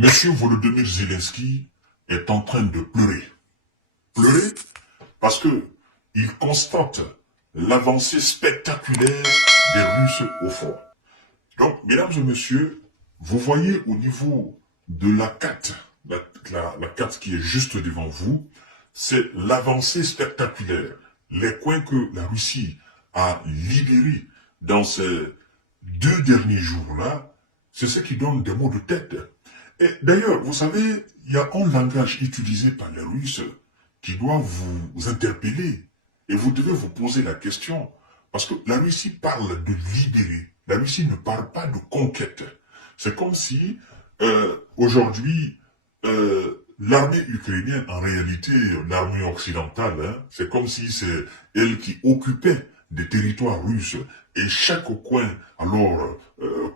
Monsieur Volodymyr Zelensky est en train de pleurer. Pleurer parce que il constate l'avancée spectaculaire des Russes au front. Donc, mesdames et messieurs, vous voyez au niveau de la carte, la carte qui est juste devant vous, c'est l'avancée spectaculaire. Les coins que la Russie a libérés dans ces 2 derniers jours-là, c'est ce qui donne des mots de tête. Et d'ailleurs, vous savez, il y a un langage utilisé par les Russes qui doit vous interpeller. Et vous devez vous poser la question. Parce que la Russie parle de libérer. La Russie ne parle pas de conquête. C'est comme si, aujourd'hui, l'armée ukrainienne, en réalité, l'armée occidentale, c'est comme si c'est elle qui occupait des territoires russes. Et chaque coin, alors,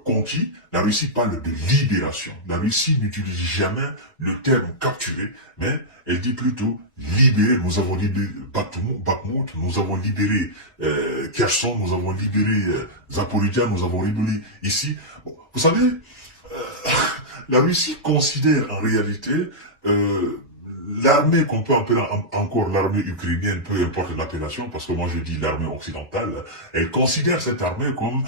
conquis, la Russie parle de libération. La Russie n'utilise jamais le terme capturer, mais elle dit plutôt libérer. Nous avons libéré Bakhmut, nous avons libéré Kherson, nous avons libéré Zaporizhia, nous avons libéré ici. Bon, vous savez, la Russie considère en réalité l'armée qu'on peut appeler encore l'armée ukrainienne, peu importe l'appellation, parce que moi je dis l'armée occidentale, elle considère cette armée comme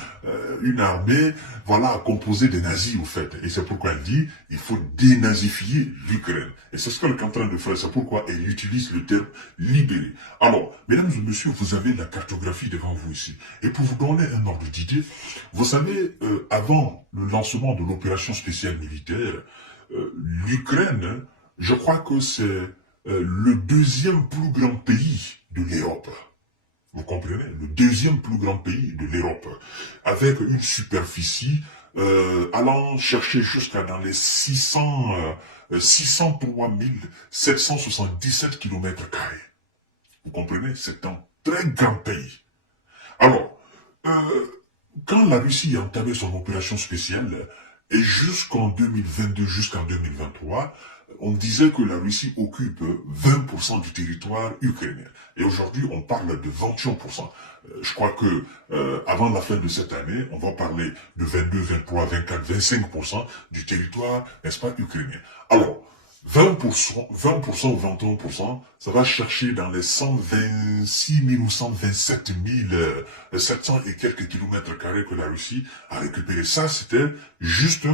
une armée, voilà, composée des nazis au fait. Et c'est pourquoi elle dit, il faut dénazifier l'Ukraine. Et c'est ce qu'elle est en train de faire, c'est pourquoi elle utilise le terme libérer. Alors, mesdames et messieurs, vous avez la cartographie devant vous ici. Et pour vous donner un ordre d'idée, vous savez, avant le lancement de l'opération spéciale militaire, l'Ukraine, je crois que c'est le deuxième plus grand pays de l'Europe. Vous comprenez? Le deuxième plus grand pays de l'Europe. Avec une superficie allant chercher jusqu'à dans les 603 777 km². Vous comprenez? C'est un très grand pays. Alors, quand la Russie a entamé son opération spéciale, et jusqu'en 2022, jusqu'en 2023, on disait que la Russie occupe 20% du territoire ukrainien. Et aujourd'hui, on parle de 21%. Je crois que avant la fin de cette année, on va parler de 22, 23, 24, 25% du territoire, n'est-ce pas, ukrainien. Alors, 20%, 20% ou 21%, ça va chercher dans les 126 000 ou 127 700 et quelques kilomètres carrés que la Russie a récupéré. Ça, c'était juste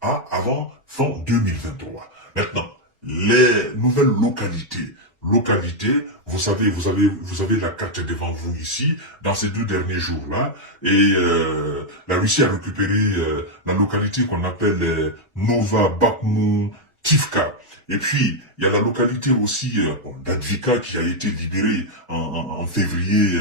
avant fin 2023. Maintenant, les nouvelles localités, vous avez la carte devant vous ici, dans ces 2 derniers jours-là, et la Russie a récupéré la localité qu'on appelle Nova Bakhmut Tivka. Et puis, il y a la localité aussi d'Advika qui a été libérée en février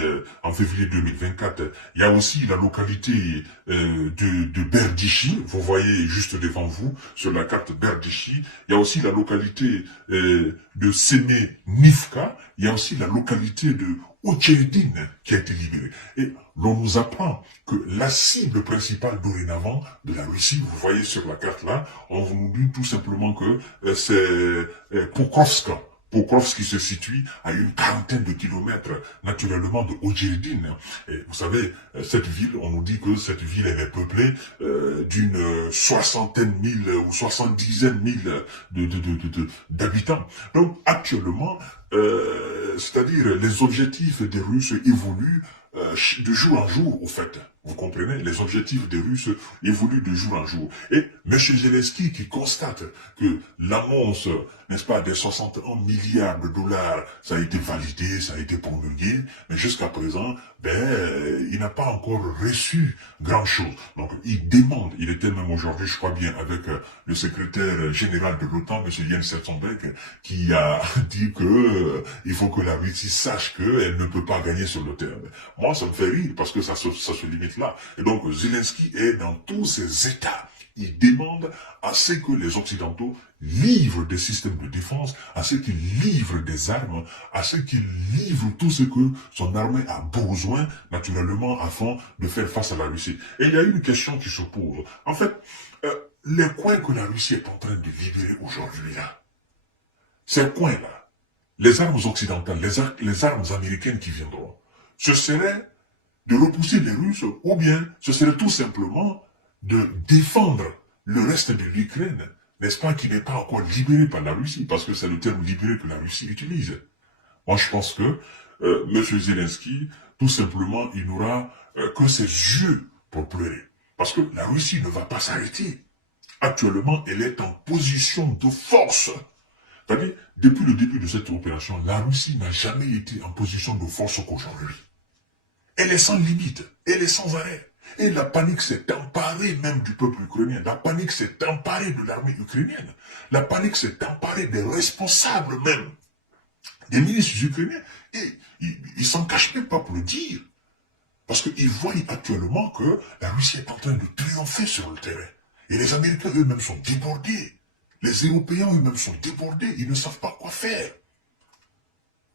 2024. Il y a aussi la localité de Berdichi, vous voyez juste devant vous sur la carte Berdichi. Il y a aussi la localité de Semenivka. Il y a aussi la localité de Ocheridine qui a été libérée. Et l'on nous apprend que la cible principale dorénavant de la Russie, vous voyez sur la carte là, on nous dit tout simplement que c'est Pokrovsk. Pokrovsk qui se situe à une quarantaine de kilomètres naturellement de Ocheridine. Et vous savez, cette ville, on nous dit que cette ville elle est peuplée d'une soixantaine mille ou 70 mille d'habitants. Donc actuellement, c'est-à-dire les objectifs des Russes évoluent de jour en jour, au fait. Vous comprenez? Les objectifs des Russes évoluent de jour en jour. Et M. Zelensky qui constate que l'annonce, n'est-ce pas, des 61 milliards de dollars, ça a été validé, ça a été promulgué, mais jusqu'à présent, il n'a pas encore reçu grand-chose. Donc, il demande, il était même aujourd'hui, je crois bien, avec le secrétaire général de l'OTAN, M. Jens Stoltenberg, qui a dit que il faut que la Russie sache qu'elle ne peut pas gagner sur le terrain. Moi, ça me fait rire, parce que ça se limite là. Et donc, Zelensky est dans tous ses états. Il demande à ce que les Occidentaux livrent des systèmes de défense, à ce qu'ils livrent des armes, à ce qu'ils livrent tout ce que son armée a besoin, naturellement, afin de faire face à la Russie. Et il y a une question qui se pose. En fait, les coins que la Russie est en train de libérer aujourd'hui, là, ces coins-là, les armes occidentales, les armes américaines qui viendront, ce serait de repousser les Russes, ou bien ce serait tout simplement de défendre le reste de l'Ukraine, n'est-ce pas, qui n'est pas encore libéré par la Russie, parce que c'est le terme libéré que la Russie utilise. Moi, je pense que M. Zelensky, tout simplement, il n'aura que ses yeux pour pleurer. Parce que la Russie ne va pas s'arrêter. Actuellement, elle est en position de force. C'est-à-dire, depuis le début de cette opération, la Russie n'a jamais été en position de force qu'aujourd'hui. Elle est sans limite, elle est sans arrêt. Et la panique s'est emparée même du peuple ukrainien. La panique s'est emparée de l'armée ukrainienne. La panique s'est emparée des responsables même, des ministres ukrainiens. Et ils s'en cachent même pas pour le dire. Parce qu'ils voient actuellement que la Russie est en train de triompher sur le terrain. Et les Américains eux-mêmes sont débordés. Les Européens eux-mêmes sont débordés. Ils ne savent pas quoi faire.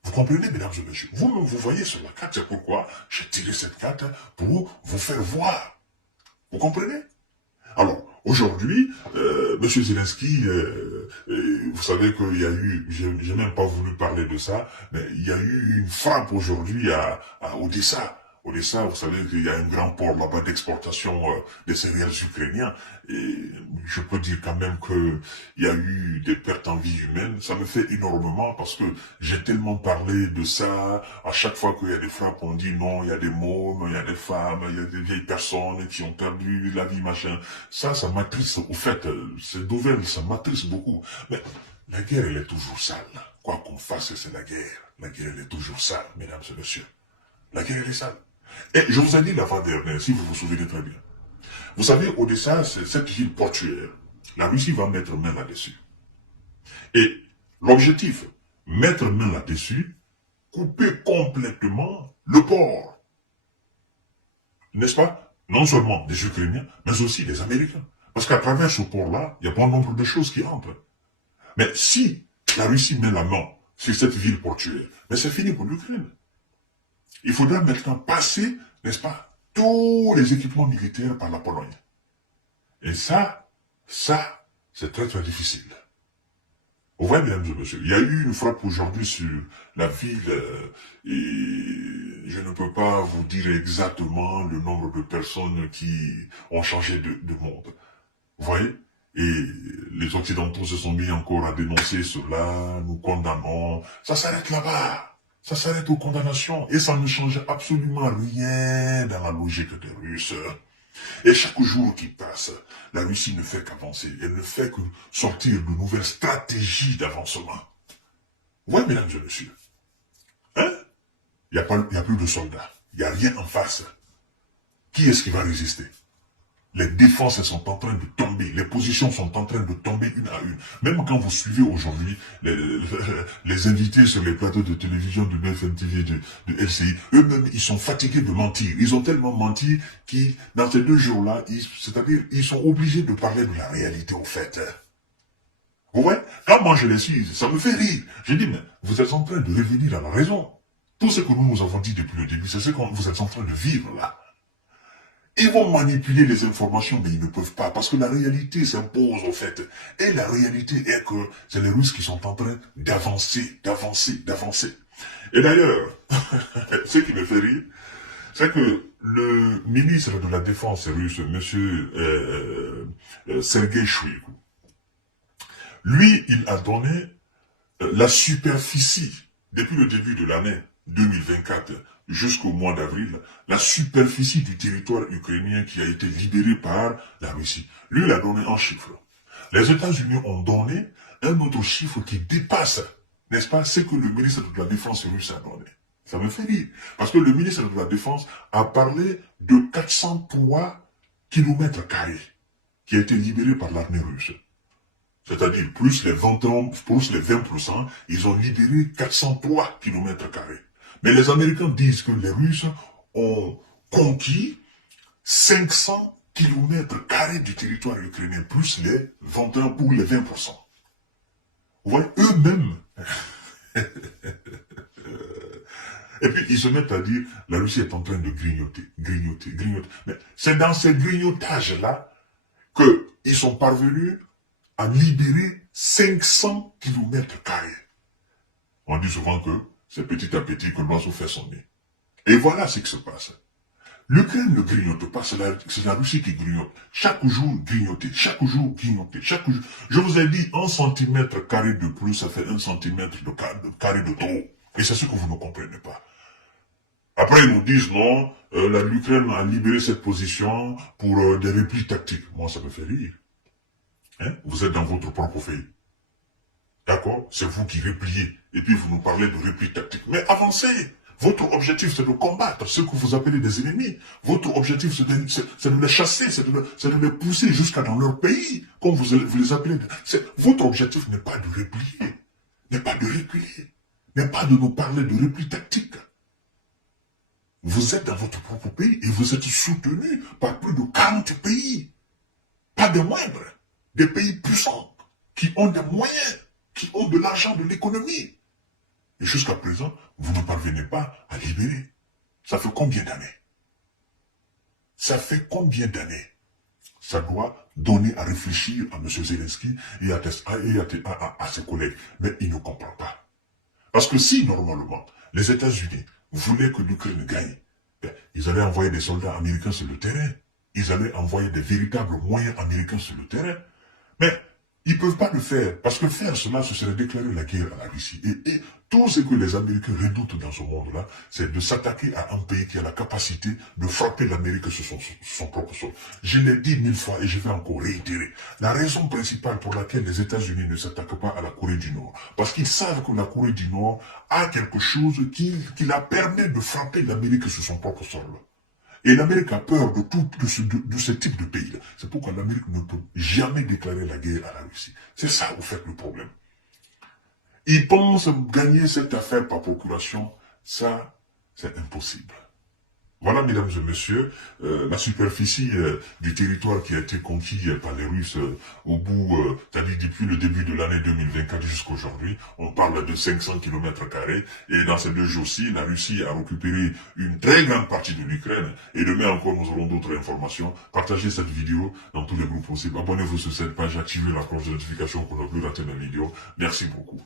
Vous comprenez, mesdames et messieurs? Vous-même, vous voyez sur la carte, c'est pourquoi j'ai tiré cette carte pour vous faire voir. Vous comprenez? Alors, aujourd'hui, M. Zelensky, vous savez qu'il y a eu, j'ai même pas voulu parler de ça, mais il y a eu une frappe aujourd'hui à Odessa. Odessa, vous savez qu'il y a un grand port là-bas d'exportation des céréales ukrainiens. Et je peux dire quand même que il y a eu des pertes en vie humaine. Ça me fait énormément parce que j'ai tellement parlé de ça. À chaque fois qu'il y a des frappes, on dit non, il y a des mômes, il y a des femmes, il y a des vieilles personnes qui ont perdu la vie, machin. Ça m'attriste. Au fait, ces nouvelles, ça m'attriste beaucoup. Mais la guerre, elle est toujours sale. Quoi qu'on fasse, c'est la guerre. La guerre, elle est toujours sale, mesdames et messieurs. La guerre, elle est sale. Et je vous ai dit l'avant-dernière, si vous vous souvenez très bien. Vous savez, Odessa, c'est cette ville portuaire. La Russie va mettre main là-dessus. Et l'objectif, mettre main là-dessus, couper complètement le port. N'est-ce pas? Non seulement des Ukrainiens, mais aussi des Américains. Parce qu'à travers ce port-là, il y a bon nombre de choses qui entrent. Mais si la Russie met la main sur cette ville portuaire, mais c'est fini pour l'Ukraine. Il faudra maintenant passer, n'est-ce pas, tous les équipements militaires par la Pologne. Et ça, c'est très très difficile. Vous voyez, mesdames et messieurs, il y a eu une frappe aujourd'hui sur la ville, et je ne peux pas vous dire exactement le nombre de personnes qui ont changé de monde. Vous voyez? Et les Occidentaux se sont mis encore à dénoncer cela, nous condamnons, ça s'arrête là-bas. Ça s'arrête aux condamnations et ça ne change absolument rien dans la logique des Russes. Et chaque jour qui passe, la Russie ne fait qu'avancer. Elle ne fait que sortir de nouvelles stratégies d'avancement. Ouais, mesdames et messieurs. Hein? Il n'y a plus de soldats. Il n'y a rien en face. Qui est-ce qui va résister? Les défenses sont en train de tomber, les positions sont en train de tomber une à une. Même quand vous suivez aujourd'hui les invités sur les plateaux de télévision de BFM TV, de LCI, eux-mêmes, ils sont fatigués de mentir. Ils ont tellement menti qu'ils, dans ces 2 jours-là, c'est-à-dire, ils sont obligés de parler de la réalité au fait. Vous voyez? Quand moi je les suis, ça me fait rire. Je dis, mais vous êtes en train de revenir à la raison. Tout ce que nous avons dit depuis le début, c'est ce que vous êtes en train de vivre là. Ils vont manipuler les informations, mais ils ne peuvent pas, parce que la réalité s'impose, en fait. Et la réalité est que c'est les Russes qui sont en train d'avancer. Et d'ailleurs, ce qui me fait rire, c'est que le ministre de la Défense russe, monsieur Sergei Shoigu, lui, il a donné la superficie, depuis le début de l'année 2024, jusqu'au mois d'avril, la superficie du territoire ukrainien qui a été libéré par la Russie. Lui, il a donné un chiffre. Les États-Unis ont donné un autre chiffre qui dépasse, n'est-ce pas, ce que le ministre de la Défense russe a donné. Ça me fait rire. Parce que le ministre de la Défense a parlé de 403 km² qui a été libéré par l'armée russe. C'est-à-dire, plus les 20%, ils ont libéré 403 km². Mais les Américains disent que les Russes ont conquis 500 km² du territoire ukrainien, plus les 21 ou les 20%. Vous voyez, eux-mêmes. Et puis, ils se mettent à dire, la Russie est en train de grignoter. Mais c'est dans ces grignotages-là qu'ils sont parvenus à libérer 500 km². On dit souvent que c'est petit à petit que l'oiseau fait son nid. Et voilà ce qui se passe. L'Ukraine ne grignote pas, c'est la Russie qui grignote. Chaque jour grignoter, chaque jour grignoter, chaque jour. Je vous ai dit, 1 cm² de plus, ça fait 1 cm² de trop. Et c'est ce que vous ne comprenez pas. Après, ils nous disent non, l'Ukraine a libéré cette position pour des replis tactiques. Moi, ça me fait rire. Hein? Vous êtes dans votre propre pays. D'accord? C'est vous qui repliez. Et puis vous nous parlez de repli tactique. Mais avancez! Votre objectif, c'est de combattre ceux que vous appelez des ennemis. Votre objectif, c'est de les chasser, c'est de les pousser jusqu'à dans leur pays, comme vous les appelez. Votre objectif n'est pas de replier, n'est pas de replier, n'est pas de nous parler de repli tactique. Vous êtes dans votre propre pays et vous êtes soutenu par plus de 40 pays. Pas des moindres, des pays puissants, qui ont des moyens, qui ont de l'argent, de l'économie. Et jusqu'à présent, vous ne parvenez pas à libérer. Ça fait combien d'années? Ça fait combien d'années? Ça doit donner à réfléchir à M. Zelensky et à ses collègues. Mais il ne comprend pas. Parce que si, normalement, les États-Unis voulaient que l'Ukraine gagne, ben, ils allaient envoyer des soldats américains sur le terrain. Ils allaient envoyer des véritables moyens américains sur le terrain. Mais ils ne peuvent pas le faire, parce que faire cela, ce serait déclarer la guerre à la Russie. Et tout ce que les Américains redoutent dans ce monde-là, c'est de s'attaquer à un pays qui a la capacité de frapper l'Amérique sur son propre sol. Je l'ai dit 1000 fois et je vais encore réitérer. La raison principale pour laquelle les États-Unis ne s'attaquent pas à la Corée du Nord, parce qu'ils savent que la Corée du Nord a quelque chose qui la permet de frapper l'Amérique sur son propre sol. Et l'Amérique a peur de ce type de pays-là. C'est pourquoi l'Amérique ne peut jamais déclarer la guerre à la Russie. C'est ça, au fait, le problème. Ils pensent gagner cette affaire par procuration. Ça, c'est impossible. Voilà, mesdames et messieurs, la superficie du territoire qui a été conquis par les Russes au bout, c'est-à-dire depuis le début de l'année 2024 jusqu'à aujourd'hui, on parle de 500 km². Et dans ces 2 jours-ci, la Russie a récupéré une très grande partie de l'Ukraine. Et demain encore, nous aurons d'autres informations. Partagez cette vidéo dans tous les groupes possibles. Abonnez-vous sur cette page, activez la cloche de notification pour ne plus rater mes vidéos. Merci beaucoup.